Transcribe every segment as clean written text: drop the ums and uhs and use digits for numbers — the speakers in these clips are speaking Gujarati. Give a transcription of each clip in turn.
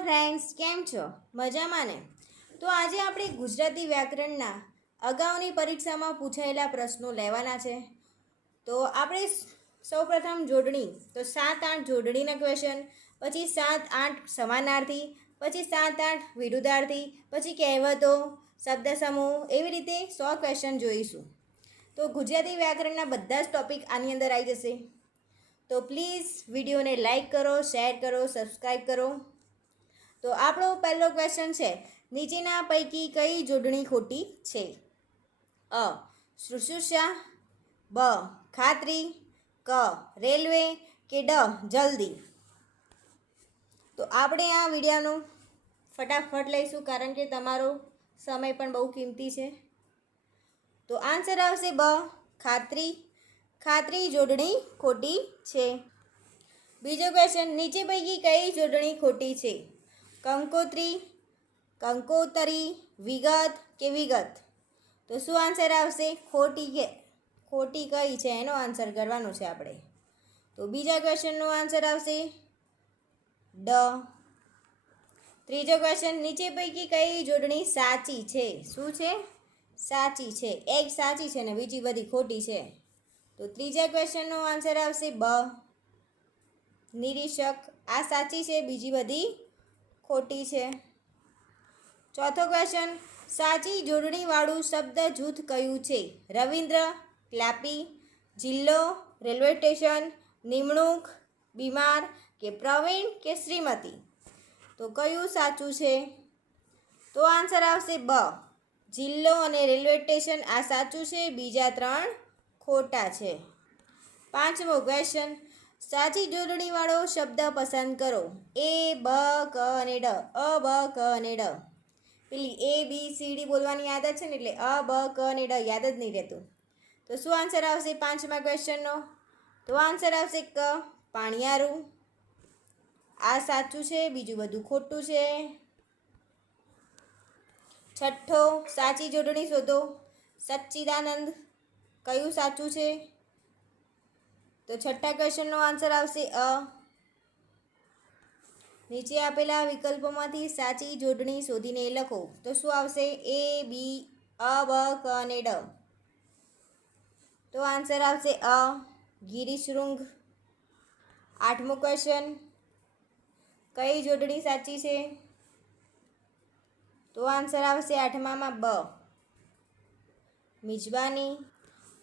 ફ્રેન્ડ્સ, કેમ છો? મજામાં ને? તો આજે આપણે ગુજરાતી વ્યાકરણના અગાઉની પરીક્ષામાં પૂછાયેલા પ્રશ્નો લેવાના છે. તો આપણે સૌપ્રથમ જોડણી, તો 7-8 જોડણીના ક્વેશ્ચન, પછી 7-8 સમાનાર્થી, પછી 7-8 વિરુદ્ધાર્થી, પછી કહેવતો, શબ્દ સમૂહ, એવી રીતે 100 ક્વેશ્ચન જોઈશું. તો ગુજરાતી વ્યાકરણના બધા જ ટોપિક આની અંદર આવી જશે. તો પ્લીઝ વિડીયોને લાઈક કરો, શેર કરો, સબસ્ક્રાઈબ કરો. તો આપણો પહેલો ક્વેશ્ચન છે, નીચેના પૈકી કઈ જોડણી ખોટી છે? અ. શુશ્રૂષા, બ. ખાતરી, ક. રેલવે, કે ડ. જલ્દી. તો આપણે આ વિડીયોનું ફટાફટ લઈશું, કારણ કે તમારો સમય પણ બહુ કિંમતી છે. તો આન્સર આવશે બ. ખાતરી. ખાતરી જોડણી ખોટી છે. બીજો ક્વેશ્ચન, નીચે પૈકી કઈ જોડણી ખોટી છે? કંકોત્રી, કંકોતરી, વિગત કે વિગત. તો શું આન્સર આવશે? ખોટી કઈ છે એનો આન્સર કરવાનો છે આપણે. તો બીજા ક્વેશ્ચનનો આન્સર આવશે ડ. ત્રીજો ક્વેશ્ચન, નીચે પૈકી કઈ જોડણી સાચી છે? શું છે? સાચી છે. એક સાચી છે ને બીજી બધી ખોટી છે. તો ત્રીજા ક્વેશ્ચનનો આન્સર આવશે બ. નિરીક્ષક. આ સાચી છે, બીજી બધી ખોટી છે. ચોથો ક્વેશ્ચન, સાચી જોડણીવાળું શબ્દ જૂથ કયું છે? રવિન્દ્ર, ક્લાપી, જિલ્લો, રેલવે સ્ટેશન, નિમણૂક, બીમાર, કે પ્રવીણ, કે શ્રીમતી. તો કયું સાચું છે? તો આન્સર આવશે બ. જિલ્લો અને રેલવે સ્ટેશન આ સાચું છે, બીજા 3 ખોટા છે. પાંચમો ક્વેશ્ચન, સાચી જોડણીવાળો શબ્દ પસંદ કરો. એ, બ, ક અને ડ. અ, બ, ક અને ડ. પેલી એ બી સી ડી બોલવાની આદત છે ને, એટલે અ, બ, ક અને ડ યાદ જ નહીં રહેતું. તો શું આન્સર આવશે પાંચમા ક્વેશ્ચનનો? તો આન્સર આવશે ક. પાણિયારું. આ સાચું છે, બીજું બધું ખોટું છે. છઠ્ઠો, સાચી જોડણી શોધો. સચ્ચિદાનંદ. કયું સાચું છે? તો છઠ્ઠા ક્વેશ્ચનનો આન્સર આવશે અ. નીચે આપેલા વિકલ્પોમાંથી સાચી જોડણી શોધીને લખો. તો શું આવશે? એ, બી, અ, બ, ક અને ડ. તો આન્સર આવશે અ. ગિરિશૃંગ. આઠમો ક્વેશ્ચન, કઈ જોડણી સાચી છે? તો આન્સર આવશે આઠમામાં બ. મિજબાની.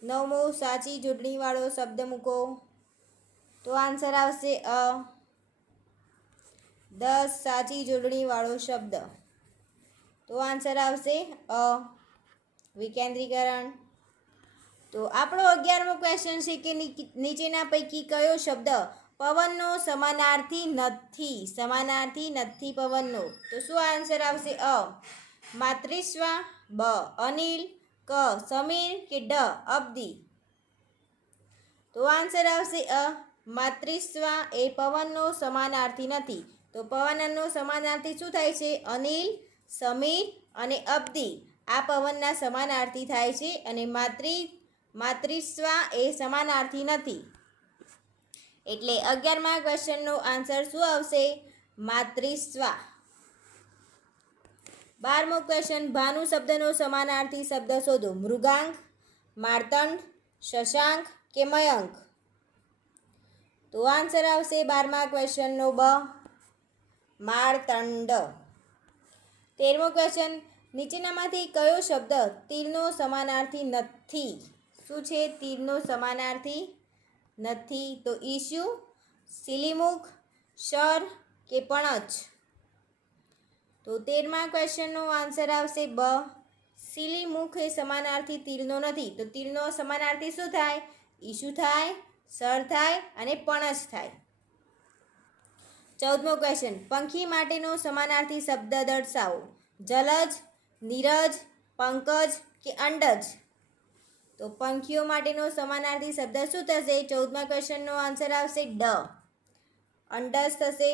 નવમો, સાચી જોડણીવાળો શબ્દ મૂકો. તો આન્સર આવશે અ. 10 સાચી જોડણીવાળો શબ્દ. તો આન્સર આવશે અ. વિકેન્દ્રીકરણ. તો આપણો 11મો ક્વેશ્ચન છે કે નીચેના પૈકી કયો શબ્દ પવનનો સમાનાર્થી નથી? સમાનાર્થી નથી પવનનો. તો શું આન્સર આવશે? અ. માતૃસ્વા, બ. અનિલ, ક. સમીર, કે ડ. અબદી. તો આન્સર આવશે અ. માતૃસ્વા એ પવનનો સમાનાર્થી નથી. તો પવનનો સમાનાર્થી શું થાય છે? અનિલ, સમીર અને અબદી આ પવનના સમાનાર્થી થાય છે, અને માતૃસ્વા એ સમાનાર્થી નથી. એટલે 11મા ક્વેશ્ચનનો આન્સર શું આવશે? માતૃસ્વા. 12મો ક્વેશ્ચન, ભાનુ શબ્દનો સમાનાર્થી શબ્દ શોધો. મૃગાંક, માર્તંડ, શશાંક, કે મયંક. તો આન્સર આવશે 12મા ક્વેશ્ચનનો બ. માર્તંડ. 13મો ક્વેશ્ચન, નીચેનામાંથી કયો શબ્દ તીરનો સમાનાર્થી નથી? શું છે તીરનો સમાનાર્થી નથી? તો ઈસ્યુ, સિલીમુખ, શર, કે પણછ. તો 13મા ક્વેશ્ચનનો આન્સર આવશે બ. સિલીમુખ એ સમાનાર્થી તીરનો નથી. તો તીરનો સમાનાર્થી શું થાય? ઈસુ થાય, સર થાય અને પણછ થાય. 14મો ક્વેશ્ચન, પંખી માટેનો સમાનાર્થી શબ્દ દર્શાવો. જલજ, નીરજ, પંકજ, કે અંડજ. તો પંખીઓ માટેનો સમાનાર્થી શબ્દ શું થશે? 14મા ક્વેશ્ચનનો આન્સર આવશે ડ. અંડજ થશે.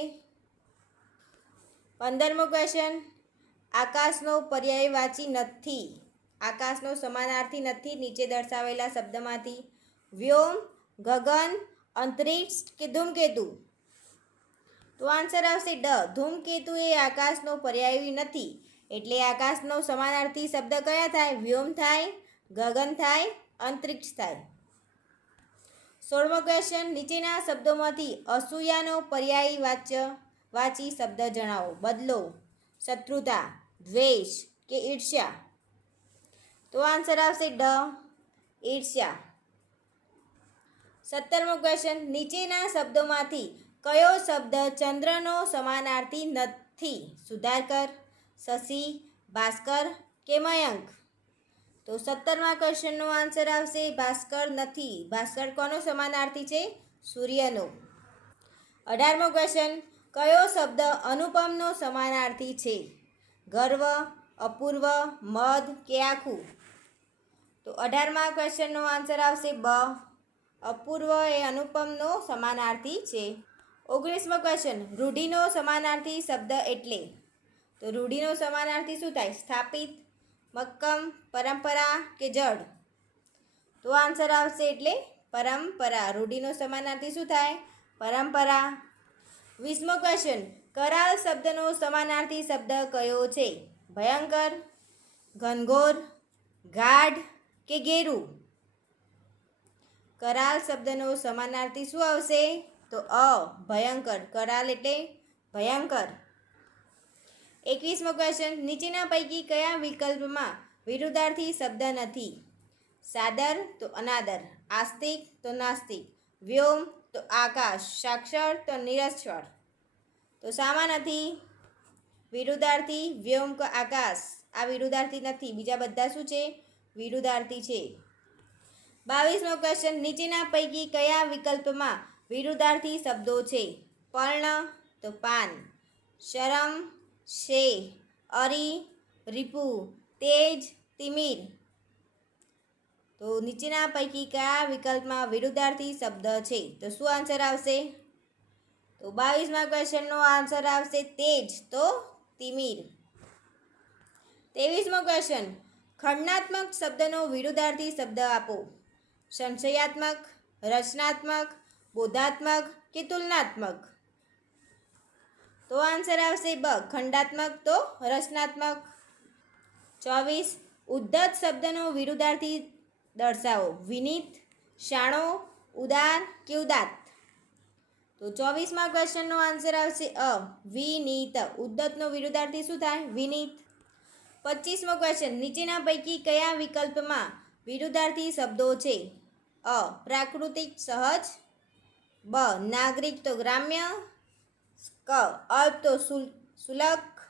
15મો ક્વેશ્ચન, આકાશનો પર્યાયવાચી નથી. આકાશનો સમાનાર્થી નથી નીચે દર્શાવેલા શબ્દમાંથી. વ્યોમ, ગગન, અંતરિક્ષ, કે ધૂમકેતુ. તો તો આન્સર આવશે ડ. ધૂમકેતુ એ આકાશનો પર્યાય નથી, એટલે આકાશનો સમાનાર્થી શબ્દ કયા થાય? વ્યોમ થાય, ગગન થાય, અંતરિક્ષ થાય. 16મો ક્વેશ્ચન, નીચેના શબ્દોમાંથી અસૂયાનો પર્યાય વાચી શબ્દ જણાવો. બદલો, શત્રુતા, દ્વેષ કે ઈર્ષ્યા? તો આન્સર આવશે ડ, ઈર્ષ્યા. 17મો ક્વેશ્ચન, નીચેના શબ્દોમાંથી કયો શબ્દ ચંદ્રનો સમાનાર્થી નથી? સુધાર કર, શશી, ભાસ્કર કે મયંક? તો 17મા ક્વેશ્ચનનો આન્સર આવશે ભાસ્કર નથી. ભાસ્કર કોનો સમાનાર્થી છે? સૂર્યનો. 18મો ક્વેશ્ચન, કયો શબ્દ અનુપમનો સમાનાર્થી છે? ગર્વ, અપૂર્વ, મદ કે આખું? તો 18મા ક્વેશ્ચનનો આન્સર આવશે બ, અપૂર્વ એ અનુપમનો સમાનાર્થી છે. 19મો ક્વેશ્ચન, રૂઢિનો સમાનાર્થી શબ્દ એટલે? તો રૂઢિનો સમાનાર્થી શું થાય? સ્થાપિત, મક્કમ, પરંપરા કે જડ? તો આન્સર આવશે એટલે પરંપરા. રૂઢિનો સમાનાર્થી શું થાય? પરંપરા. 20મો ક્વેશ્ચન, કરાલ શબ્દનો સમાનાર્થી શબ્દ કયો છે? ભયંકર, ઘનઘોર, ગાઢ કે ઘેરું? કરાલ શબ્દનો સમાનાર્થી શું આવશે? તો અ, ભયંકર. કરાલ એટલે ભયંકર. 21મો ક્વેશ્ચન, નીચેના પૈકી કયા વિકલ્પમાં વિરુદ્ધાર્થી શબ્દ નથી? સાદર તો અનાદર, આસ્તિક તો નાસ્તિક, વ્યોમ તો આકાશ, સાક્ષર તો નિરક્ષર? તો શામાં નથી વિરુદ્ધાર્થી? વ્યોમ કે આકાશ આ વિરુદ્ધાર્થી નથી, બીજા બધા શું છે? વિરુદ્ધાર્થી છે. 22મો ક્વેશ્ચન, નીચેના પૈકી કયા વિકલ્પમાં વિરુદ્ધાર્થી શબ્દો છે? પર્ણ તો પાન, શરમ, શે, અરી, રીપુ, તેજ, તિમિર? તો નીચેના પૈકી કયા વિકલ્પમાં વિરુદ્ધાર્થી શબ્દ છે? તો શું આન્સર આવશે? તો 22મા ક્વેશ્ચનનો આન્સર આવશે તેજ તો તિમિર. 23મો ક્વેશ્ચન, ખંડાત્મક શબ્દનો વિરુદ્ધાર્થી શબ્દ આપો. સંશયાત્મક, રચનાત્મક, બોધાત્મક કે તુલનાત્મક? તો આન્સર આવશે બ, ખંડાત્મક તો રચનાત્મક. 24, ઉદ્ધત શબ્દનો વિરુદ્ધાર્થી દર્શાવો. વિનીત, શાણો, ઉદાર કે ઉદાત્ત? તો 24મા ક્વેશ્ચનનો આન્સર આવશે અ, વિનીત. ઉદ્ધતનો વિરુદ્ધાર્થી શું થાય? વિનીત. 25મો ક્વેશ્ચન, નીચેના પૈકી કયા વિકલ્પમાં વિરુદ્ધાર્થી શબ્દો છે? અ, પ્રાકૃતિક સહજ, બ, નાગરિક તો ગ્રામ્ય, ક, અલ્પ તો શુલ્ક,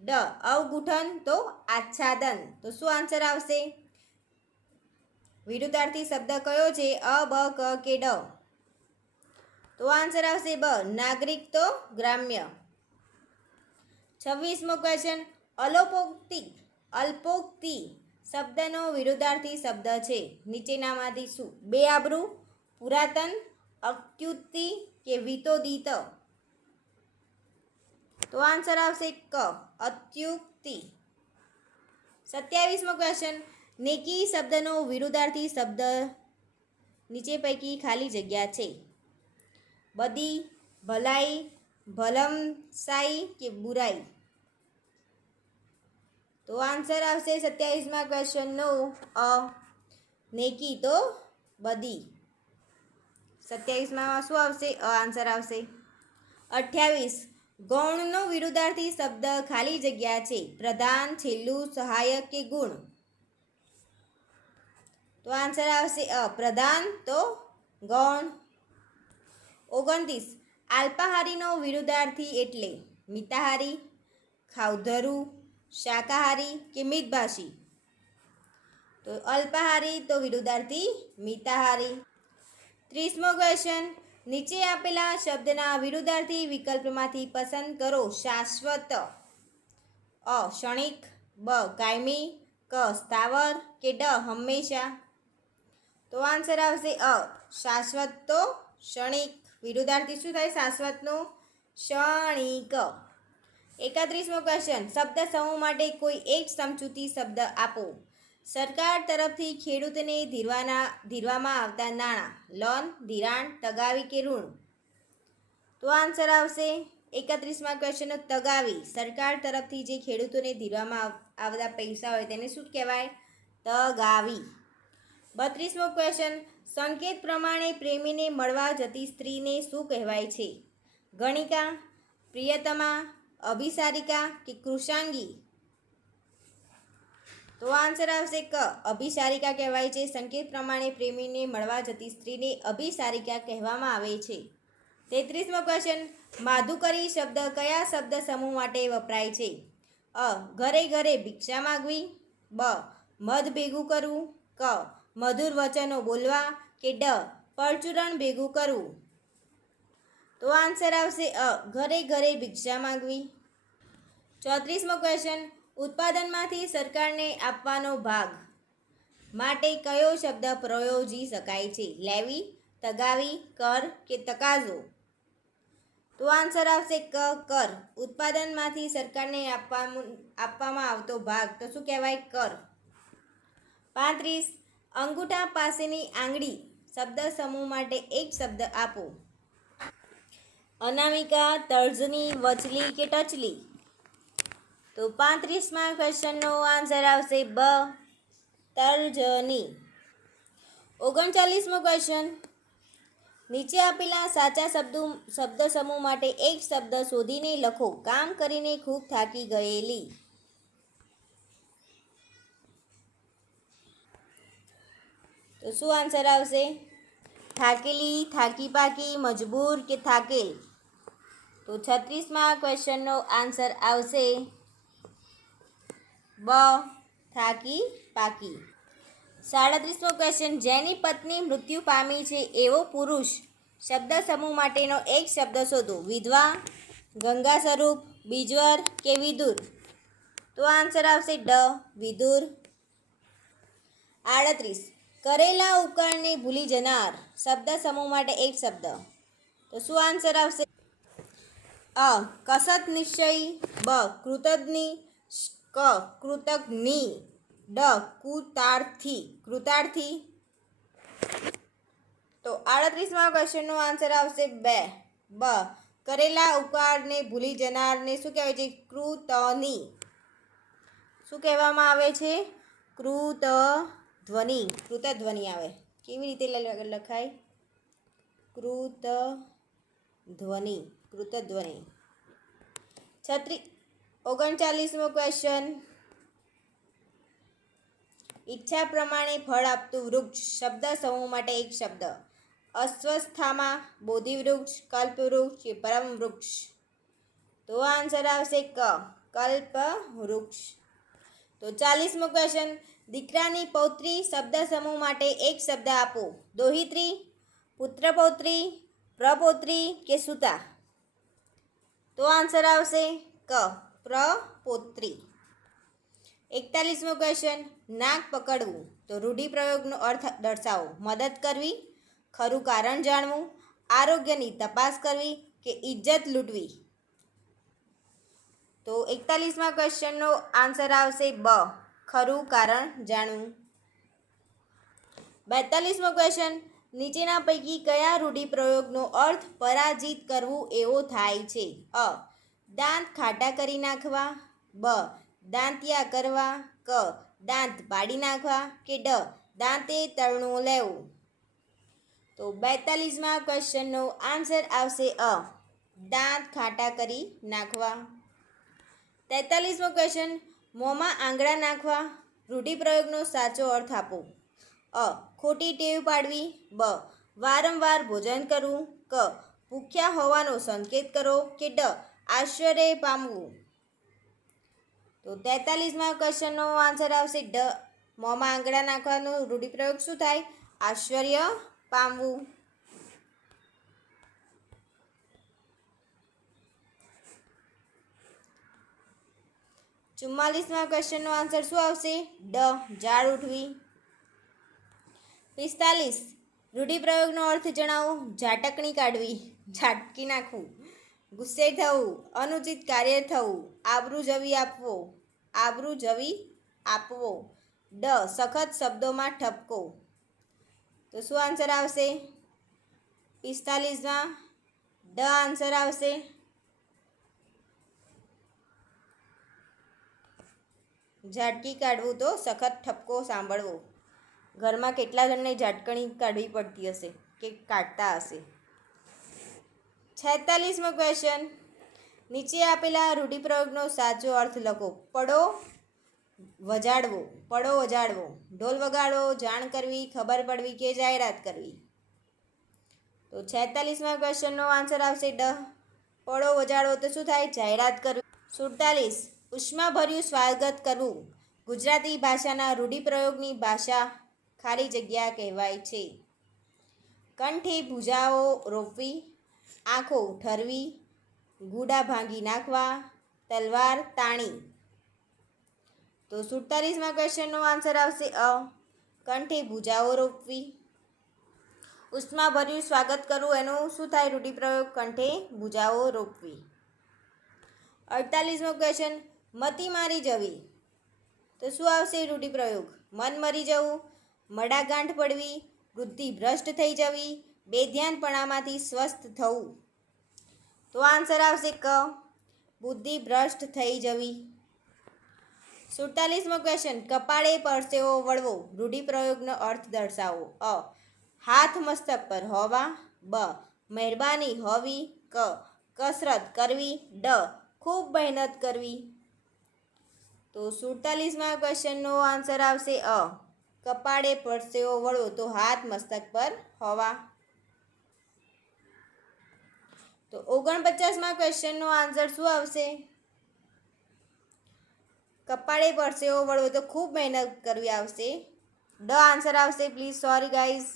ડ, અવગુઠન તો આચ્છાદન? તો શું આન્સર આવશે? વિરુદ્ધાર્થી શબ્દ કયો છે? અ, બ, ક કે ડ? તો આન્સર આવશે બ, નાગરિક તો ગ્રામ્ય. 26મો ક્વેશ્ચન, અલ્પોક્તિ શબ્દનો વિરુદ્ધાર્થી શબ્દ છે? નીચેનામાંથી શું? બેઆબરૂ, પુરાતન, અત્યુક્તિ કે વિતોદિત? તો આન્સર આવશે ક, અત્યુક્તિ. 27મો ક્વેશ્ચન, નેકી શબ્દનો વિરુદ્ધાર્થી શબ્દ નીચે પૈકી ખાલી જગ્યા છે? બદી, ભલાઈ, ભલમસાઈ કે બુરાઈ? તો આન્સર આવશે 27મા ક્વેશ્ચનનો અ, નેકી તો બદી. 27માં શું આવશે? અ આન્સર આવશે. 28, ગૌણનો વિરુદ્ધાર્થી શબ્દ ખાલી જગ્યા છે? પ્રધાન, છેલ્લું, સહાયક કે ગુણ? તો આન્સર આવશે અ, પ્રધાન તો ગૌણ. 29, અલ્પાહારીનો વિરુદ્ધાર્થી એટલે? મિતાહારી, ખાવધરું, શાકાહારી કે મિતભાષી? તો અલ્પાહારી તો વિરુદ્ધાર્થી મિતાહારી. 30મો ક્વેશ્ચન, નીચે આપેલા શબ્દના વિરુદ્ધાર્થી વિકલ્પમાંથી પસંદ કરો. શાશ્વત, અ, ક્ષણિક, બ, કાયમી, ક, સ્થાવર કે ડ, હંમેશા? તો આન્સર આવશે અ, શાશ્વત તો ક્ષણિક. વિરુદ્ધાર્થી શું થાય શાશ્વતનું? ક્ષણિક. 31મો ક્વેશ્ચન, શબ્દ સમૂહ માટે કોઈ એક સમજૂતી શબ્દ આપો. સરકાર તરફથી ખેડૂતને ધીરવામાં આવતા નાણાં. લોન, ધિરાણ, તગાવી કે ઋણ? તો આન્સર આવશે 31મા ક્વેશ્ચનનો તગાવી સરકાર તરફથી જે ખેડૂતોને ધીરવામાં આવતા પૈસા હોય તેને શું કહેવાય? તગાવી. 32મો ક્વેશ્ચન સંકેત પ્રમાણે પ્રેમીને મળવા જતી સ્ત્રીને શું કહેવાય છે? ગણિકા, પ્રિયતમા, અભિસારિકા કે કૃષાંગી? તો આન્સર આવશે ક, અભિસારિકા કહેવાય છે. સંકેત પ્રમાણે પ્રેમીને મળવા જતી સ્ત્રીને અભિસારિકા કહેવામાં આવે છે. 33મો ક્વેશ્ચન માધુકરી શબ્દ કયા શબ્દ સમૂહ માટે વપરાય છે? અ, ઘરે ઘરે ભિક્ષા માગવી, બ, મધ ભેગું કરવું, ક, મધુર વચનો બોલવા કે ડ, પરચુરણ ભેગું કરવું? તો આન્સર આવશે અ, ઘરે ઘરે ભિક્ષા માગવી. 34મો ક્વેશ્ચન ઉત્પાદનમાંથી સરકારને આપવાનો ભાગ માટે કયો શબ્દ પ્રયોજી શકાય છે? લેવી, તગાવી, કર કે તકાજો? તો આન્સર આવશે ક, કર. ઉત્પાદનમાંથી સરકારને આપવામાં આવતો ભાગ તો શું કહેવાય? કર. 35 અંગૂઠા પાસેની આંગળી શબ્દ સમૂહ માટે એક શબ્દ આપો. અનામિકા, તર્જની, વચલી કે ટચલી? તો 35મા ક્વેશ્ચનનો આન્સર આવશે બ, તર્જની. 39મો ક્વેશ્ચન નીચે આપેલા સાચા શબ્દ સમૂહ માટે એક શબ્દ શોધીને લખો. કામ કરીને ખૂબ થાકી ગયેલી. તો શું આન્સર આવશે? થાકેલી, થાકી પાકી, મજબૂર કે થાકેલ? તો 36મા ક્વેશ્ચનનો આન્સર આવશે બ, થાકી પાકી. 37મો ક્વેશ્ચન જેની પત્ની મૃત્યુ પામી છે એવો પુરુષ શબ્દ સમૂહ માટેનો એક શબ્દ શોધો. વિધવા, ગંગા સ્વરૂપ, બીજવર કે વિદુર? તો આન્સર આવશે ડ, વિદુર. 38 કરેલા ઉપકારને ભૂલી જનાર શબ્દ સમૂહ માટે એક શબ્દ. તો શું આન્સર આવશે? અ, કસત નિશ્ચયી, બ, કૃતજ્ઞ, ક, કૃતજ્ઞી, ડ, કૃતાર્થી? તો 38મા ક્વેશ્ચનનો આન્સર આવશે બે, બ, કરેલા ઉપકારને ભૂલી જનારને શું કહેવાય છે? કૃતજ્ઞ. શું કહેવામાં આવે છે? કૃતધ્વનિ આવે. કેવી રીતે લખાય? કૃતધ્વનિ. 39મો ક્વેશ્ચન ઈચ્છા પ્રમાણે ફળ આપતું વૃક્ષ શબ્દ સમૂહ માટે એક શબ્દ. અશ્વત્થામા, બોધિવૃક્ષ, કલ્પવૃક્ષ કે પરમ વૃક્ષ? તો આન્સર આવશે ક, કલ્પવૃક્ષ. તો 40મો ક્વેશ્ચન દીકરાની પૌત્રી શબ્દ સમૂહ માટે એક શબ્દ આપો. દોહિત્રી, પુત્રપૌત્રી, પ્રપૌત્રી કે સુતા? તો આન્સર આવશે ક, પ્રપૌત્રી. 41મો ક્વેશ્ચન નાક પકડવું તો રૂઢિપ્રયોગનો અર્થ દર્શાવો. મદદ કરવી, ખરું કારણ જાણવું, આરોગ્યની તપાસ કરવી કે ઇજ્જત લૂંટવી? તો 41મા ક્વેશ્ચનનો આન્સર આવશે બ, ખરું કારણ જાણવું. 42મો ક્વેશ્ચન નીચેના પૈકી કયા રૂઢિપ્રયોગનો અર્થ પરાજિત કરવું એવો થાય છે? અ, દાંત ખાટા કરી નાખવા, બ, દાંતિયા કરવા, ક, દાંત પાડી નાખવા કે ડ, દાંતે તરણું લેવું? તો 42મા ક્વેશ્ચનનો આન્સર આવશે અ, દાંત ખાટા કરી નાખવા. 43મો ક્વેશ્ચન મોંમાં આંગળા નાખવા રૂઢિપ્રયોગનો સાચો અર્થ આપો. અ, ખોટી ટેવ પાડવી, બ, વારંવાર ભોજન કરવું, ક, ભૂખ્યા હોવાનો સંકેત કરો કે ડ, આશ્ચર્ય પામવું? તો 43મા ક્વેશ્ચનનો આન્સર આવશે ડ, મોંમાં આંગળા નાખવાનો રૂઢિપ્રયોગ શું થાય? આશ્ચર્ય પામવું. 44મા ક્વેશ્ચનનો આન્સર શું આવશે? ડ, ઝાડ ઉઠવી. 45 રૂઢિપ્રયોગનો અર્થ જણાવો. ઝાટકણી કાઢવી, ઝાટકી નાખવું, ગુસ્સે થવું, અનુચિત કાર્ય થવું, આબરૂ જવી આપવો, ડ, સખત શબ્દોમાં ઠપકો? તો શું આન્સર આવશે? 45માં ડ આન્સર આવશે. ઝાટકી કાઢવું તો સખત ઠપકો સાંભળવો. ઘરમાં કેટલા જણને ઝાટકણી કાઢવી પડતી હશે કે કાઢતા હશે. 46મો ક્વેશ્ચન. નીચે આપેલા રૂઢિપ્રયોગનો સાચો અર્થ લખો. પડો વજાડવો. પડો વજાડવો. ઢોલ વગાડવો. જાણ કરવી. ખબર પડવી કે જાહેરાત કરવી. તો 46મા ક્વેશ્ચનનો આન્સર આવશે ડ. પડો વજાડવો તો શું થાય? જાહેરાત કરવી. 47. ઉષ્માભર્યું સ્વાગત કરવું ગુજરાતી ભાષાના રૂઢિપ્રયોગની ભાષા ખાલી જગ્યા કહેવાય છે. કંઠે ભૂજાઓ રોપવી. આંખો ઠરવી. ગુડા ભાંગી નાખવા. તલવાર તાણી. તો 47મા ક્વેશ્ચનનો આન્સર આવશે અ. કંઠે ભૂજાઓ રોપવી. ઉષ્માભર્યું સ્વાગત કરવું એનું શું થાય રૂઢિપ્રયોગ? કંઠે ભૂજાઓ રોપવી. 48મો ક્વેશ્ચન. મતી મારી જવી તો શું આવશે રૂઢિપ્રયોગ? મન મરી જવું. મડાગાંઠ પડવી. બુદ્ધિ ભ્રષ્ટ થઈ જવી. બેધ્યાનપણામાંથી સ્વસ્થ થવું. તો આન્સર આવશે ક. બુદ્ધિ ભ્રષ્ટ થઈ જવી. 47મો ક્વેશ્ચન. કપાળે પરસેવો વળવો રૂઢિપ્રયોગનો અર્થ દર્શાવો. અ. હાથ મસ્તક પર હોવા. બ. મહેરબાની હોવી. ક. કસરત કરવી. ડ. ખૂબ મહેનત કરવી. તો 47મા ક્વેશ્ચનનો આન્સર આવશે અ. કપાળે પરસેવો વળવો તો હાથ મસ્તક પર હોવા. તો 49મા ક્વેશ્ચનનો આન્સર શું આવશે? કપાળે પરસેવો વળવો તો ખૂબ મહેનત કરવી આવશે. ડ આન્સર આવશે. Please sorry guys.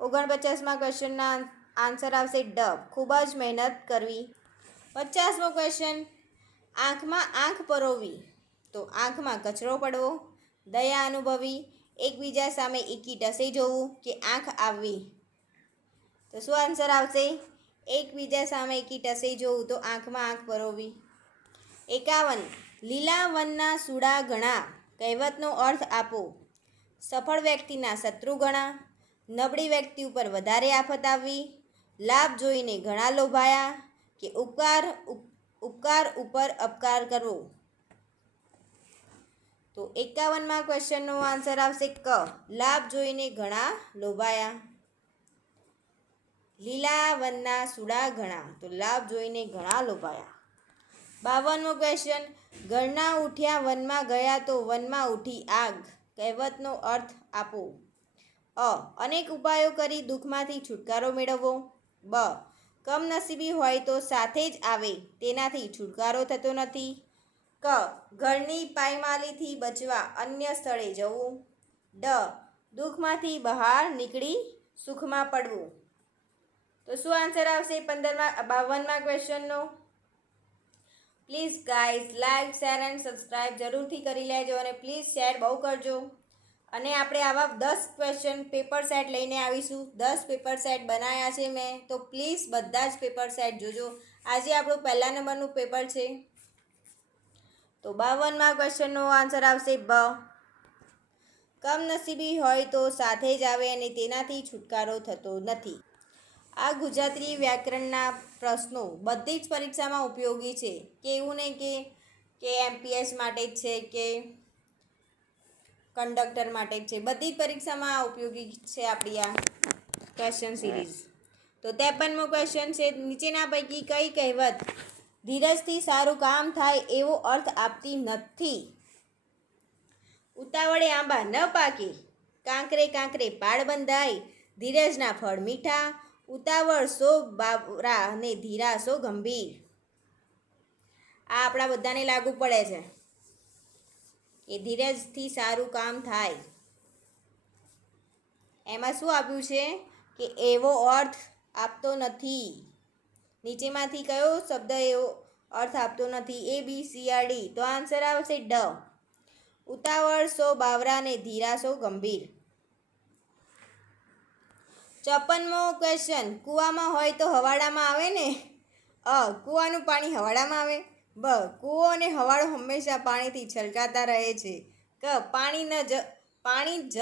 49મા ક્વેશ્ચનના આન્સર આવશે ડ. ખૂબ જ મહેનત કરવી. 50મો ક્વેશ્ચન. આંખમાં આંખ પરોવી તો આંખમાં કચરો પડવો. દયા અનુભવી. એકબીજા સામે એકી ટસે જોવું કે આંખ આવવી. તો શું આન્સર આવશે? એકબીજા સામે એકી ટસે જોવું તો આંખમાં આંખ પરોવી. 51. લીલા વનના સૂડા ઘણા કહેવતનો અર્થ આપો. સફળ વ્યક્તિના શત્રુ ઘણા. નબળી વ્યક્તિ ઉપર વધારે આફત આવવી. લાભ જોઈને ઘણા લોભાયા કે ઉપકાર ઉપર અપકાર કરવો. તો 51મા ક્વેશ્ચનનો આન્સર આવશે ક. લાભ જોઈને ઘણા લોભાયા. લીલા વનના સૂડા ઘણા તો લાભ જોઈને ઘણા લોભાયા. 52મો ક્વેશ્ચન. ઘરના ઉઠ્યા વનમાં ગયા તો વનમાં ઉઠી આગ કહેવતનો અર્થ આપો. અ. અનેક ઉપાયો કરી દુઃખમાંથી છુટકારો મેળવવો. બ. કમનસીબી હોય તો સાથે જ આવે તેનાથી છુટકારો થતો નથી. ક. ઘરની પાયમાલીથી બચવા અન્ય સ્થળે જવું. ડ. દુઃખમાંથી બહાર નીકળી સુખમાં પડવું. તો શું આન્સર આવશે 52મા ક્વેશ્ચનનો? Please guys like share and subscribe જરૂરથી કરી લેજો અને પ્લીઝ શેર બહુ કરજો. અને આપણે આવા 10 ક્વેશ્ચન પેપર સેટ લઈને આવીશું. 10 પેપર સેટ બનાવ્યા છે મેં, તો પ્લીઝ બધા જ પેપર સેટ જોજો. આજે આપણું પહેલા નંબરનું પેપર છે. તો 52મા ક્વેશ્ચનનો આન્સર આવશે બ. કમનસીબી હોય તો સાથે જ આવે અને તેનાથી છુટકારો થતો નથી. આ ગુજરાતી વ્યાકરણના પ્રશ્નો બધી જ પરીક્ષામાં ઉપયોગી છે. કે એવું નહીં કે એમપીએસ માટે જ છે કે કંડક્ટર માટે જ છે. બધી જ પરીક્ષામાં ઉપયોગી છે આપણી આ ક્વેશ્ચન સિરીઝ. તો 53મો ક્વેશ્ચન છે. નીચેના પૈકી કઈ કહેવત ધીરજથી સારું કામ થાય એવો અર્થ આપતી નથી? ઉતાવળે આંબા ન પાકે. કાંકરે કાંકરે પાળ બંધાય. ધીરજના ફળ મીઠા. ઉતાવળ સો બાવરા ને ધીરા સો ગંભીર. આ આપણા બધાને લાગુ પડે છે કે ધીરજથી સારું કામ થાય. એમાં શું આપ્યું છે કે એવો અર્થ આપતો નથી. નીચેમાંથી કયો શબ્દ એવો અર્થ આપતો નથી? એ બી સી આર ડી. તો આન્સર આવશે ડ. ઉતાવળ સો બાવરા ને ધીરા સો ગંભીર. 54મો ક્વેશ્ચન. કૂવામાં હોય તો હવાડામાં આવે ને? અ. કૂવાનું પાણી હવાડામાં આવે. બ. કૂવો અને હવાડો હંમેશા પાણીથી છલકાતા રહે છે. ક. પાણી જ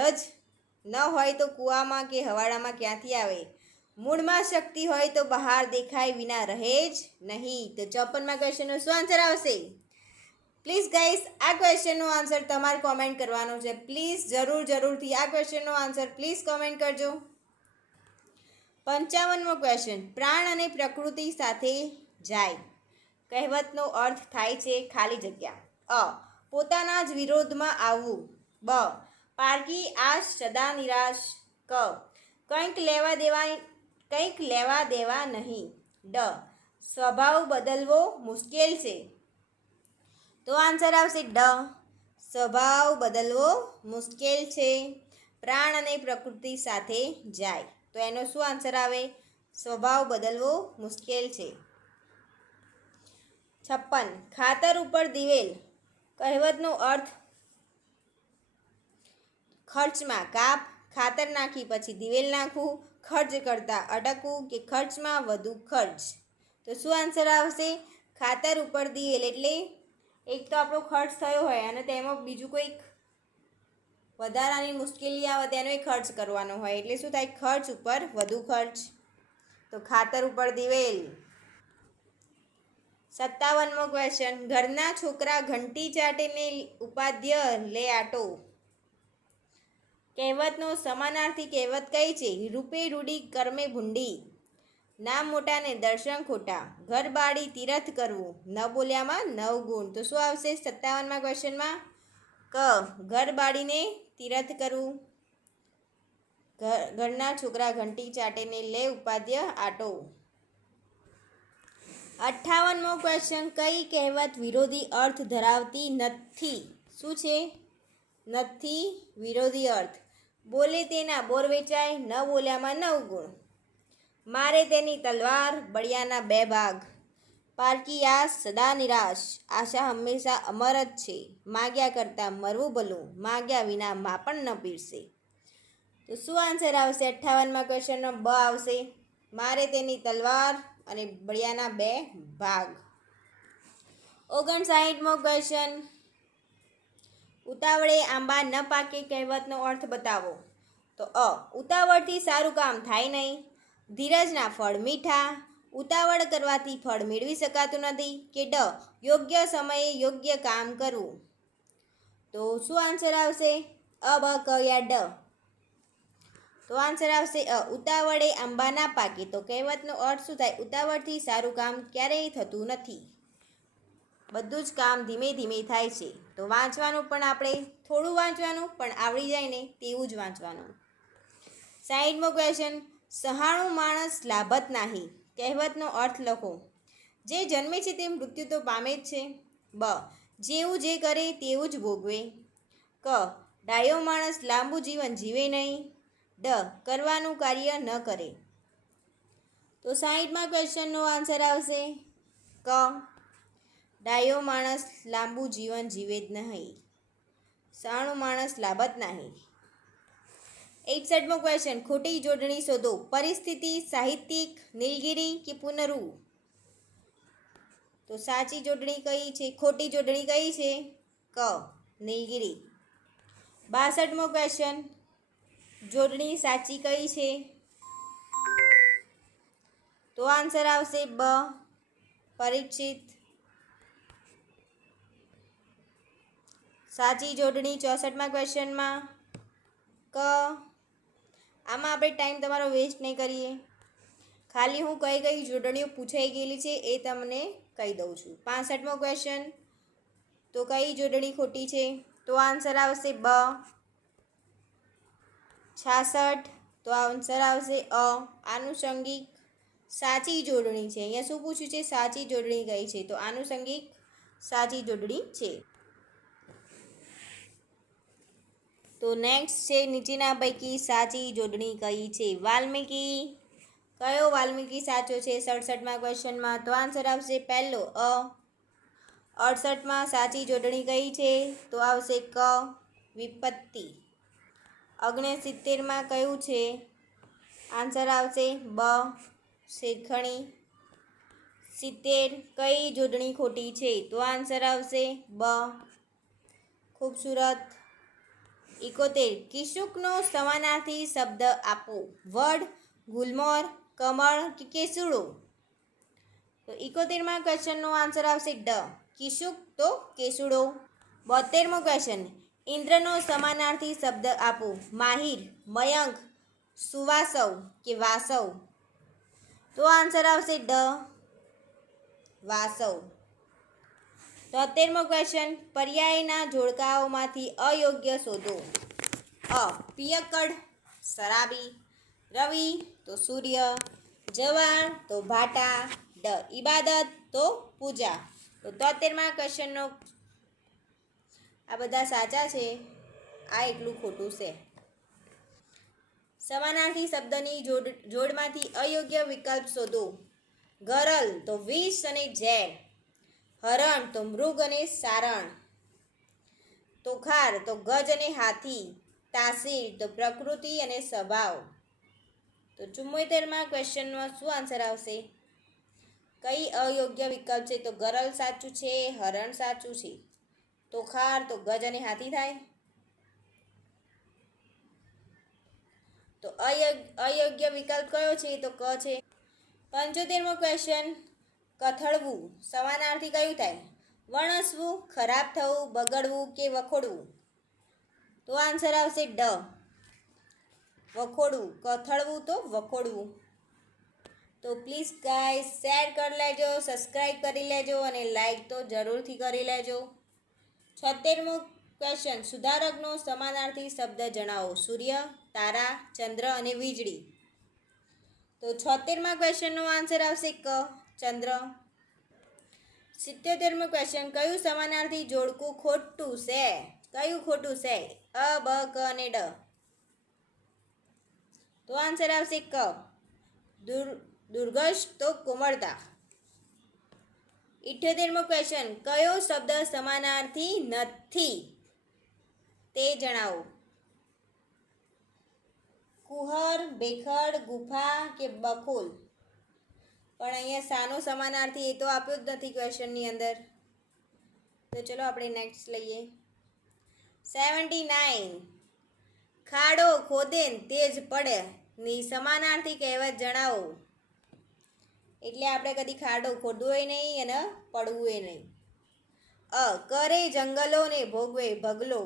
ન હોય તો કૂવામાં કે હવાડામાં ક્યાંથી આવે? મૂળમાં શક્તિ હોય તો બહાર દેખાય વિના રહે જ નહીં. તો 54મા ક્વેશ્ચનનો શું આન્સર આવશે? પ્લીઝ ગાઈસ, આ ક્વેશ્ચનનો આન્સર તમારે કોમેન્ટ કરવાનો છે. પ્લીઝ જરૂરથી આ ક્વેશ્ચનનો આન્સર પ્લીઝ કોમેન્ટ કરજો. 55મો ક્વેશ્ચન, પ્રાણ અને પ્રકૃતિ સાથે જાય. કહેવતનો અર્થ થાય છે ખાલી જગ્યા. પોતાના જ વિરોધમાં આવવું. પારકી આશ સદા નિરાશ. કંઈક લેવા દેવા નહીં. સ્વભાવ બદલવો મુશ્કેલ છે. તો આન્સર આવશે સ્વભાવ બદલવો મુશ્કેલ છે. પ્રાણ અને પ્રકૃતિ સાથે જાય, તો એનો શું આન્સર આવે? સ્વભાવ બદલવો મુશ્કેલ છે. 56, ખાતર ઉપર દિવેલ. કહેવતનો અર્થ ખર્ચમાં કાપ. ખાતર નાખી પછી દિવેલ નાખવું, ખર્ચ કરતાં અટકવું કે ખર્ચમાં વધુ ખર્ચ. તો શું આન્સર આવશે? ખાતર ઉપર દિવેલ એટલે એક તો આપણો ખર્ચ થયો હોય અને તેમાં બીજું કોઈક વધારાની મુશ્કેલી આવે તેનો ખર્ચ કરવાનો હોય એટલે શું થાય? ખર્ચ ઉપર વધુ ખર્ચ. તો ખાતર ઉપર દિવેલ. 57મો ક્વેશ્ચન, ઘરના છોકરા ઘંટી ચાટીને ઉપાધ્ય લે આટો. કહેવતનો સમાનાર્થી કહેવત કઈ છે? રૂપે રૂડી કર્મે ભૂંડી. નામ મોટાને દર્શન ખોટા. ઘર બાળી તીરથ કરવું. ન બોલ્યામાં 9 ગુણ. તો શું આવશે 57મા ક્વેશ્ચનમાં? ઘર બાળીને તીરથ કરવું. ઘરના છોકરા ઘંટી ચાટીને લે ઉપાધ્ય આટો. 58મો ક્વેશ્ચન, કઈ કહેવત વિરોધી અર્થ ધરાવતી નથી? શું છે? નથી વિરોધી અર્થ. બોલે તેના બોર વેચાય, ન બોલ્યામાં 9 ગુણ. મારે તેની તલવાર, બળિયાના 2 ભાગ. પારકી આશ સદા નિરાશ. આશા હંમેશા અમર જ છે. માગ્યા કરતાં મરવું ભલું. માગ્યા વિના માપણ ન પીરસે. તો શું આન્સર આવશે 58મા ક્વેશ્ચનનો? આવશે. મારે તેની તલવાર અને બળિયાના 2 ભાગ. 59મો ક્વેશ્ચન, ઉતાવળે આંબા ન પાકે. કહેવતનો અર્થ બતાવો. તો ઉતાવળથી સારું કામ થાય નહીં. ધીરજના ફળ મીઠા. ઉતાવળ કરવાથી ફળ મેળવી શકાતું નથી. કે યોગ્ય સમયે યોગ્ય કામ કરવું. તો શું આન્સર આવશે? બ, ક યા ડ? તો આન્સર આવશે ઉતાવળે આંબા ના પાકે. તો કહેવતનો અર્થ શું થાય? ઉતાવળથી સારું કામ ક્યારેય થતું નથી. બધું જ કામ ધીમે ધીમે થાય છે. તો વાંચવાનું પણ આપણે થોડું વાંચવાનું, પણ આવડી જાય ને તેવું જ વાંચવાનું. 60મો ક્વેશ્ચન, સહાણું માણસ લાભત નાહી. કહેવતનો અર્થ લખો. જે જન્મે છે તે મૃત્યુ તો પામે જ છે. જેવું જે કરે તેવું જ ભોગવે. ડાયો માણસ લાંબુ જીવન જીવે નહીં. કરવાનું કાર્ય ન કરે. તો 60મા ક્વેશ્ચનનો આન્સર આવશે ડાયો માણસ લાંબુ જીવન જીવે જ નહીં. સહાણું માણસ લાભત નહીં. 61મો ક્વેશ્ચન, ખોટી જોડણી શોધો. પરિસ્થિતિ, સાહિત્યિક, નીલગિરી કે પુનરુ. તો સાચી જોડણી કઈ છે? ખોટી જોડણી કઈ છે? નીલગિરી. 62મો ક્વેશ્ચન, જોડણી સાચી કઈ છે? તો આન્સર આવશે પરીક્ષિત. સાચી જોડણી 64મા ક્વેશ્ચનમાં આમાં આપણે ટાઈમ તમારો વેસ્ટ નહીં કરીએ. ખાલી હું કઈ કઈ જોડણીઓ પૂછાઈ ગયેલી છે એ તમને કહી દઉં છું. 65મો ક્વેશ્ચન, તો કઈ જોડણી ખોટી છે? તો આન્સર આવશે 66. તો આન્સર આવશે આનુષંગિક. સાચી જોડણી છે. અહીંયા શું પૂછ્યું છે? સાચી જોડણી કઈ છે? તો આનુષંગિક સાચી જોડણી છે. તો નેક્સ્ટ છે, નીચેના પૈકી સાચી જોડણી કઈ છે? વાલ્મીકી. કયો વાલ્મીકી સાચો છે 67મા ક્વેશ્ચનમાં? તો આન્સર આવશે પહેલો 68માં સાચી જોડણી કઈ છે? તો આવશે વિપત્તિ. 69માં કયું છે? આન્સર આવશે શેરખણી. 70 કઈ જોડણી ખોટી છે? તો આન્સર આવશે ખૂબસૂરત. 71 કિશુકનો સમાનાર્થી શબ્દ આપો. વડ, ગુલમોહર, કમળ કે કેસુડો. તો 71મા ક્વેશ્ચનનો આન્સર આવશે કિશુક તો કેસુડો. 72મો ક્વેશ્ચન, ઇન્દ્રનો સમાનાર્થી શબ્દ આપો. માહિર, મયંક, સુવાસવ કે વાસવ. તો આન્સર આવશે ડ, વાસવ. 73મો ક્વેશ્ચન, પર્યાયના જોડકાઓમાંથી અયોગ્ય શોધો. અ પિયકડ, શરાબી. રવિ તો સૂર્ય. જવાન તો ભાટા. ડ ઇબાદત તો પૂજા. તો 73મા ક્વેશ્ચનનો આ બધા સાચા છે, આ એટલું ખોટું છે. સમાનાર્થી શબ્દની જોડમાંથી અયોગ્ય વિકલ્પ શોધો. ગરલ તો વિષ અને ઝેર. હરણ તો મૃગ અને સારણ. તોખાર તો ગજ અને હાથી. તાસીર તો પ્રકૃતિ અને સ્વભાવ. તો 74મા ક્વેશ્ચનમાં શું આન્સર આવશે? કઈ અયોગ્ય વિકલ્પ છે? તો ગરલ સાચું છે, હરણ સાચું છે. તોખાર તો ગજ અને હાથી થાય. તો અયોગ્ય વિકલ્પ કયો છે? તો ક છે. 75મો ક્વેશ્ચન, કથળવું સમાનાર્થી કયું થાય? વણસવું, ખરાબ થવું, બગડવું કે વખોડવું. તો આન્સર આવશે ડ, વખોડવું. કથળવું તો વખોડવું. તો પ્લીઝ ગાઈસ શેર કરી લેજો, સબસ્ક્રાઈબ કરી લેજો અને લાઈક તો જરૂરથી કરી લેજો. 76મો ક્વેશ્ચન, સુધારકનો સમાનાર્થી શબ્દ જણાવો. સૂર્ય, તારા, ચંદ્ર અને વીજળી. તો 76મા ક્વેશ્ચનનો આન્સર આવશે ક, ચંદ્ર. 77મો ક્વેશ્ચન, કયું સમાનાર્થી જોડકું ખોટું છે? કયું ખોટું છે? અ, બ, ક અને ડ. તો આન્સર આવશે ક, દુર્ગશ તો કોમળતા. 78મો ક્વેશ્ચન, કયો શબ્દ સમાનાર્થી નથી તે જણાવો. કુહર, ભેખડ, ગુફા કે બખોલ. પણ અહીંયા સાનો સમાનાર્થી એ તો આપ્યો જ નથી ક્વેશ્ચનની અંદર. તો ચલો આપણે નેક્સ્ટ લઈએ. 79, ખાડો ખોદે તેજ પડે ની સમાનાર્થી કહેવત જણાવો. એટલે આપણે કદી ખાડો ખોદવું નહીં અને પડવું નહીં. અ કરે જંગલોને ભોગવે ભગલો.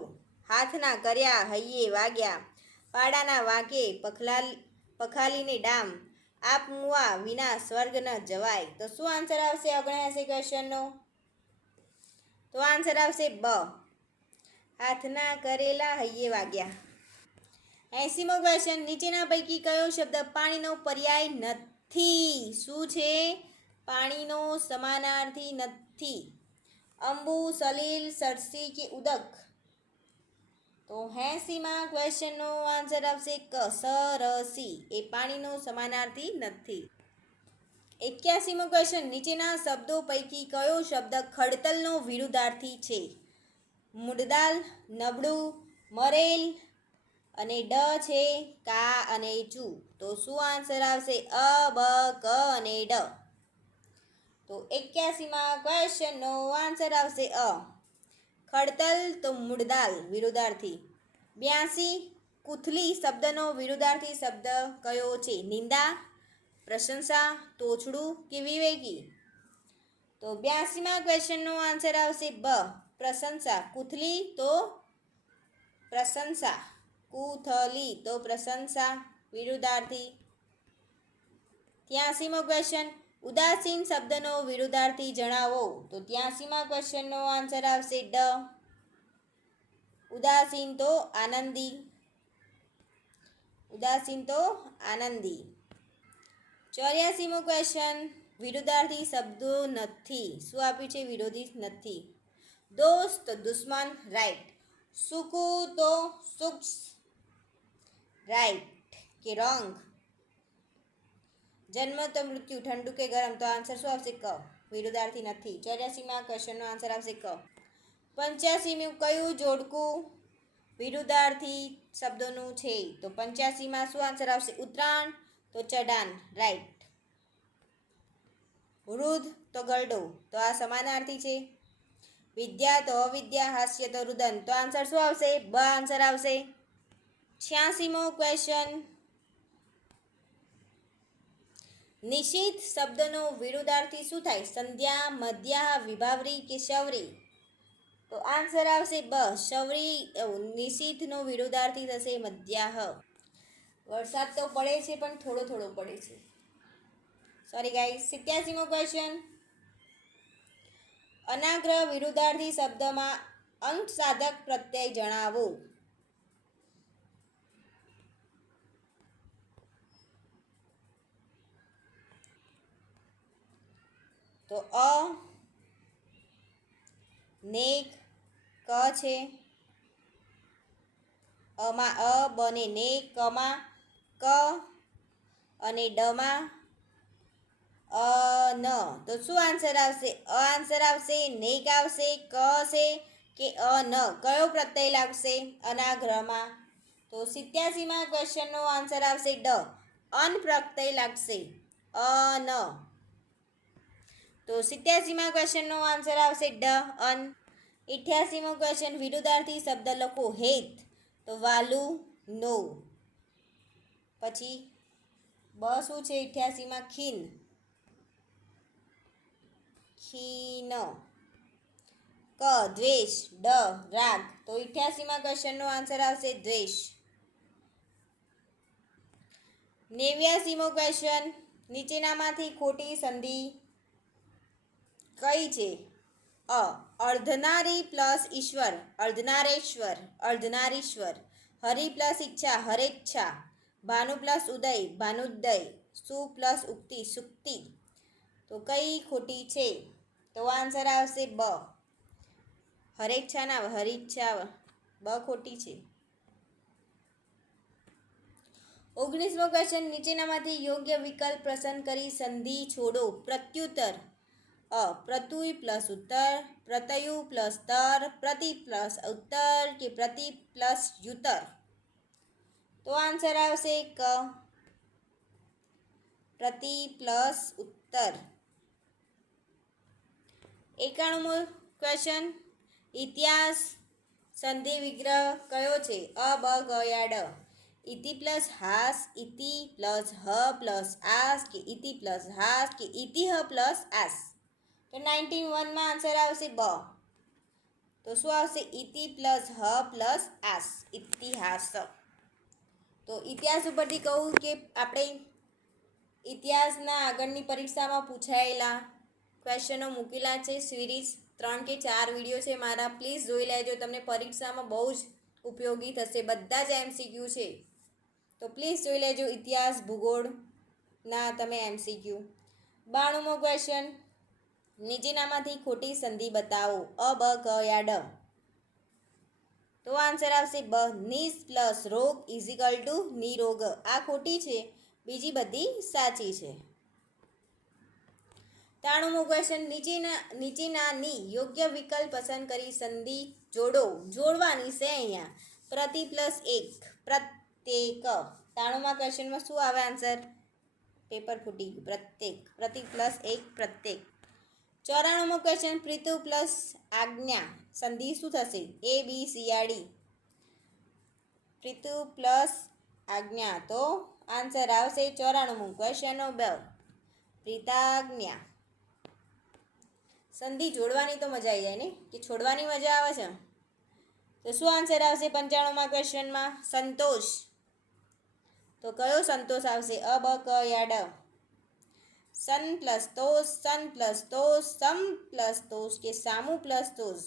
હાથના કર્યા હૈયે વાગ્યા. પાડાના વાંકે પખાલીને ડામ. આપ મુવા વિના સ્વર્ગ ન જવાય. તો શું આન્સર આવશે 79 ક્વેશ્ચનનો? તો આન્સર આવશે બ, હાથના કરેલા હૈયે વાગ્યા. 80મો ક્વેશ્ચન, નીચેના પૈકી કયો શબ્દ પાણીનો પર્યાય નથી? શું છે? પાણીનો સમાનાર્થી નથી. અંબુ, સલીલ, સરસી કે ઉદક. તો 80મા ક્વેશ્ચનનો આન્સર આવશે ક, સરસી. એ પાણીનો સમાનાર્થી નથી. 81મો ક્વેશ્ચન, નીચેના શબ્દો પૈકી કયો શબ્દ ખડતલનો વિરુદ્ધાર્થી છે? મુડદાલ, નબળું, મરેલ અને ડ છે કા અને ચૂ. તો શું આન્સર આવશે? અ, બ, ક અને ડ. તો 81મા ક્વેશ્ચનનો આન્સર આવશે અ, ખડતલ તો મુડદાલ વિરુદ્ધાર્થી. 82, કુથલી શબ્દનો વિરુદ્ધાર્થી શબ્દ કયો છે? નિંદા, પ્રશંસા, તોછડું કે વિવેકી. તો 82મા ક્વેશ્ચનનો આન્સર આવશે બ, પ્રશંસા. કુથલી તો પ્રશંસા. કુથલી તો પ્રશંસા વિરુદ્ધાર્થી. 83મો ક્વેશ્ચન, ઉદાસીન શબ્દનો વિરુદ્ધાર્થી જણાવો. તો 83મા ક્વેશ્ચનનો આન્સર આવશે ડ, ઉદાસીન તો આનંદી. ઉદાસીન તો આનંદી. 84મો ક્વેશ્ચન, વિરુદ્ધાર્થી શબ્દો નથી. શું આપ્યું છે? વિરોધી નથી. દોસ્ત તો દુશ્મન, રાઈટ. સૂકું તો શુષ્ક, રાઈટ કે રોંગ. જન્મ તો મૃત્યુ, ઠંડુ કે ગરમ. તો આન્સર શું આવશે? ક, વિરુદ્ધાર્થી નથી. 84મા ક્વેશ્ચનનો આન્સર આવશે ક. 85મું કયું જોડકું વિરુદ્ધાર્થી શબ્દોનું છે? તો 85માં શું આન્સર આવશે? ઉત્તરાયણ તો ચઢાણ, રાઈટ. વૃદ્ધ તો ગરડો. તો આ સમાનાર્થી છે. વિદ્યા તો અવિદ્યા, હાસ્ય તો રુદન. તો આન્સર શું આવશે? બ આન્સર આવશે. 86મો ક્વેશ્ચન, નિશિત શબ્દનો વિરુદ્ધાર્થી શું થાય? સંધ્યા, મધ્યા, વિભાવરી કે શૌરી? તો આન્સર આવશે બ શૌરી. નિશિતનો વિરુદ્ધાર્થી થશે મધ્યાહ. વરસાદ તો પડે છે પણ થોડો થોડો પડે છે. Sorry guys. 87મો ક્વેશ્ચન. અનાગ્રહ વિરુદ્ધાર્થી શબ્દમાં અંશ સાધક પ્રત્યય જણાવો. તો અ, નેક, ક છે. અમાં અ, બને ને, કમાં ક અને ડમાં ન. તો શું આન્સર આવશે? અ આન્સર આવશે, નેક આવશે, ક હશે કે ન? કયો પ્રત્યય લાગશે અનાગ્રહમાં? તો 87મા ક્વેશ્ચનનો આન્સર આવશે ડ અન પ્રત્યય લાગશે. ન. તો 87મા ક્વેશ્ચનનો આન્સર આવશે ડ અન. 88મો ક્વેશ્ચન. વિરુદ્ધાર્થી શબ્દ લખો. હેત. તો વાલું, નો. પછી બ શું છે 88માં? ખીન, ખીન. ક દ્વેષ, ડ રાગ. તો 88મા ક્વેશ્ચનનો આન્સર આવશે દ્વેષ. 89મો ક્વેશ્ચન. નીચેનામાંથી ખોટી સંધિ કઈ છે? અ અર્ધનારી પ્લસ ઈશ્વર, અર્ધનારેશ્વર, અર્ધનારીશ્વર. હરિ પ્લસ ઈચ્છા, હરેચ્છા. ભાનુ પ્લસ ઉદય, ભાનુદય. સુ પ્લસ ઉક્તિ, સુક્તિ. તો કઈ ખોટી છે? તો આન્સર આવશે બ હરેચ્છા ના હરિચ્છા. બ ખોટી છે. 19મો ક્વેશ્ચન. નીચેનામાંથી યોગ્ય વિકલ્પ પસંદ કરી સંધિ છોડો. પ્રત્યુત્તર. અ પ્રતુય પ્લસ ઉત્તર, પ્રતયુ પ્લસ તર, પ્રતિ પ્લસ ઉત્તર કે પ્રતિ પ્લસ યુતર? તો આન્સર આવશે ક પ્રતિ પ્લસ ઉત્તર. 91મો ક્વેશ્ચન. ઇતિહાસ સંધિ વિગ્રહ કયો છે? અ બ ગ યા ડ. ઇતિ પ્લસ હાસ, ઇતિ પ્લસ હ પ્લસ આસ કે ઇતિ પ્લસ હાસ કે ઇતિહ પ્લસ આસ? તો 91માં આન્સર આવશે બ. તો શું આવશે? ઇતિ પ્લસ હ પ્લસ આસ, ઇતિહાસ. તો ઇતિહાસ ઉપરથી કહું કે આપણે ઇતિહાસના આગળની પરીક્ષામાં પૂછાયેલા ક્વેશ્ચનો મૂકેલા છે. સિરીઝ 3 કે 4 વિડીયો છે મારા. પ્લીઝ જોઈ લેજો. તમને પરીક્ષામાં બહુ જ ઉપયોગી થશે. બધા જ MCQ છે. તો પ્લીઝ જોઈ લેજો. ઇતિહાસ, ભૂગોળના તમે MCQ. 92મો ક્વેશ્ચન. નીચેનામાંથી ખોટી સંધિ બતાવો. અ બ ક યા ડ. તો આન્સર આવશે બ નિસ પ્લસ રોગ ઇઝિકલ ટુ નિરોગ. આ ખોટી છે. બીજી બધી સાચી છે. 93મો ક્વેશ્ચન. નીચેનાની યોગ્ય વિકલ્પ પસંદ કરી સંધિ જોડો. જોડવાની છે અહીંયા. પ્રતિ પ્લસ એક, પ્રત્યેક. 93મા ક્વેશ્ચનમાં શું આવે આન્સર? પેપર ફૂટી ગયું. પ્રત્યેક. પ્રતિ પ્લસ એક, પ્રત્યેક. 94મો ક્વેશ્ચન. પ્રીતુ પ્લસ આજ્ઞા સંધિ શું થશે? A B C or D. પ્રીતુ પ્લસ આજ્ઞા. તો આન્સર આવશે 94મું ક્વેશ્ચન નો બ પ્રીતાજ્ઞા. સંધિ જોડવાની તો મજા આવી જાય ને, કે છોડવાની મજા આવે છે? તો શું આન્સર આવશે 95મા ક્વેશ્ચનમાં? સંતોષ. તો કયો સંતોષ આવશે? અ બ ક યા ડ. સન પ્લસ તોષ, સન પ્લસ તોષ, સમ પ્લસ તોષ કે સામુ પ્લસ તોષ?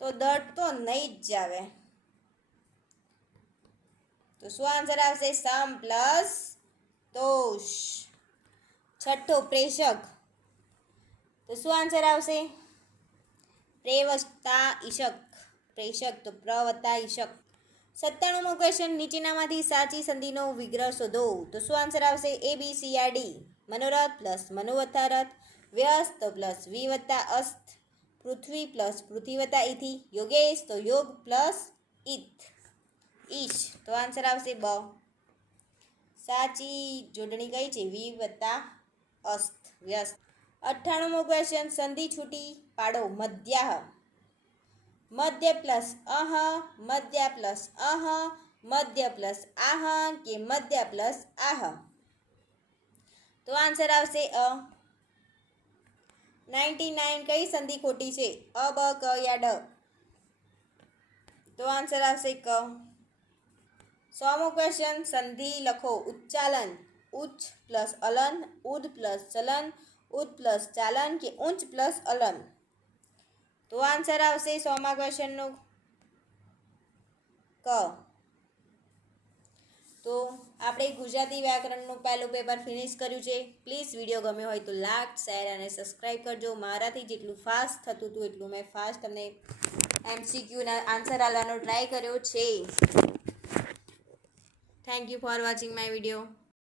તો દટ તો નહીં જ આવે. તો શું આન્સર આવશે? સમ પ્લસ તોષ. છઠ્ઠો પ્રેષક. તો શું આન્સર આવશે? પ્રે વત્તા ઈશક. પ્રેષક. તો પ્ર વત્તા ઈશક. 97મો ક્વેશ્ચન. નીચેનામાંથી સાચી સંધિનો વિગ્રહ શોધો. તો શું આન્સર આવશે? A B C or D. મનોરથ પ્લસ મનો વત્તા રથ, વ્યસ્ત પ્લસ વી વત્તા અસ્ત, પૃથ્વી પ્લસ પૃથ્વી વત્તા ઇથી, યોગેશ તો યોગ પ્લસ ઇથ, ઈશ. તો આન્સર આવશે બ. સાચી જોડણી કઈ છે? વી વત્તા અસ્ત, વ્યસ્ત. 98મો ક્વેશ્ચન. સંધિ છૂટી પાડો. મધ્યાહ. મધ્ય પ્લસ અહ, મધ્ય પ્લસ અહ, મધ્ય પ્લસ આહ કે મધ્ય પ્લસ આહ? તો આન્સર આવશે અ. 99 કઈ સંધિ ખોટી છે? અ, બ, ક યા ડ? તો આન્સર આવશે ક. 100મો ક્વેશ્ચન, સંધિ લખો. ઉચ્ચાલન. ઉચ્ચ પ્લસ અલન, ઉદ પ્લસ ચલન, ઉદ પ્લસ ચાલન કે ઊંચ પ્લસ અલન? તો આન્સર આવશે 100મા ક્વેશ્ચનનો ક. તો આપણે ગુજરાતી વ્યાકરણનું પહેલું પેપર ફિનિશ કર્યું છે. પ્લીઝ વિડીયો ગમ્યો હોય તો લાઈક, શેર અને સબસ્ક્રાઈબ કરજો. મારાથી જેટલું ફાસ્ટ થતું હતું એટલું મેં ફાસ્ટ તમને MCQના આન્સર આપવાનો ટ્રાય કર્યો છે. Thank you for watching my video.